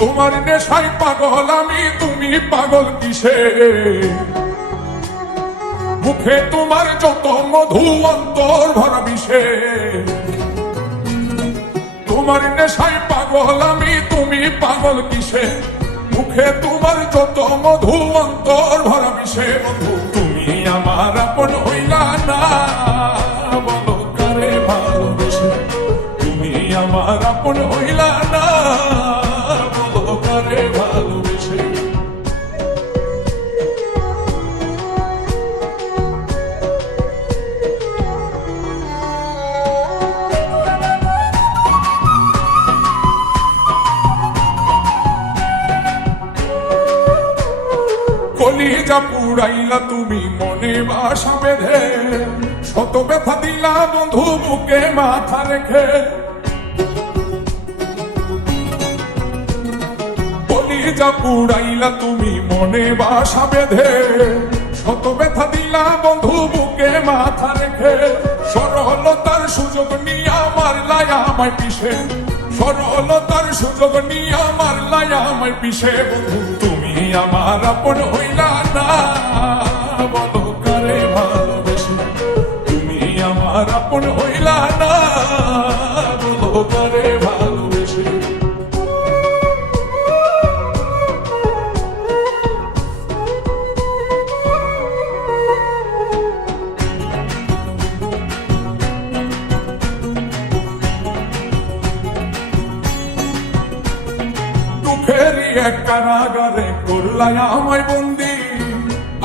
তোমার নেশায় পাগল আমি, তুমি পাগল কিসে? মুখে তোমার যত মধু অন্তর ভরা বিষে। তোমার নেশায় পাগল আমি, তুমি পাগল কিসে? মুখে তোমার যত মধু অন্তর ভরা বিষে। বন্ধু তুমি আমার আপন হইলা না, বলো কারে ভালোবেসে? তুমি আমার আপন হইলা না, বলো কারে ভালোবেসে? কলিজা পুরাইলা তুমি মনে বাসা বেঁধে, শত ব্যথা দিলা বন্ধু বুকে মাথা রেখে। কলিজা পুরাইলা তুমি মনে বাসা বেঁধে, শত ব্যথা দিলা বন্ধু বুকে মাথা রেখে। সরলতার সুযোগ নিয়ে আমার লায়া আমায় পিছে, সরলতার সুযোগ নিয়ে আমার লায়া আমায় পিছে। বন্ধু তুমি আমার আপন হইলা না, বলো কারে ভালোবেসে? তুমি আমার আপন হইলা না, বলো কারে ভালোবেসে? দুঃখেরই এক কারাগারে করলাই আমায় বন্দি,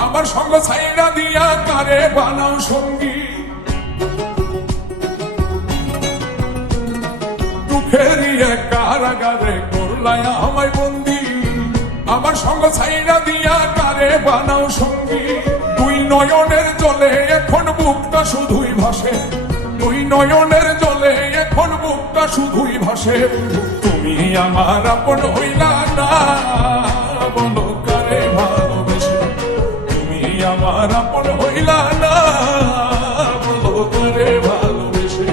আমার সঙ্গ ছাইরা দিয়া কারে বানাও সঙ্গী। দুঃখেরই এক কারাগারে করলাই আমায় বন্দি, আমার সঙ্গ ছাইরা দিয়া কারে বানাও সঙ্গী। দুই নয়নের জলে এখন বুকটা শুধুই ভাসে, দুই নয়নের জলে এখন বুকটা শুধুই ভাসে। তুমি আমার আপন হইলা না, বলো কারে ভালোবেসে? তুমি আমার আপন হইলা না, বলো কারে ভালোবেসে?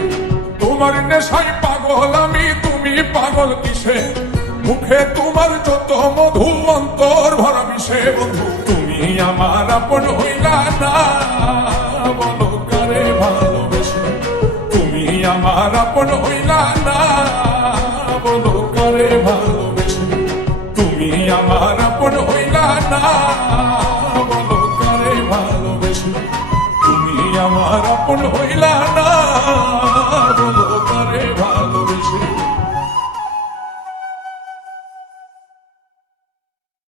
তোমার নেশায় পাগল আমি, তুমি পাগল কিসে? মুখে তোমার যত মধু অন্তর ভরা বিষে। বন্ধু তুমি আমার আপন হইলা না, বলো কারে ভালোবেসে? তুমি আমার আপন হইলা না, বলো কারে ভালোবেসে? তুমি আমার আপন হইলা না, বলো কারে ভালোবেসে? তুমি আমার আপন হইলা না।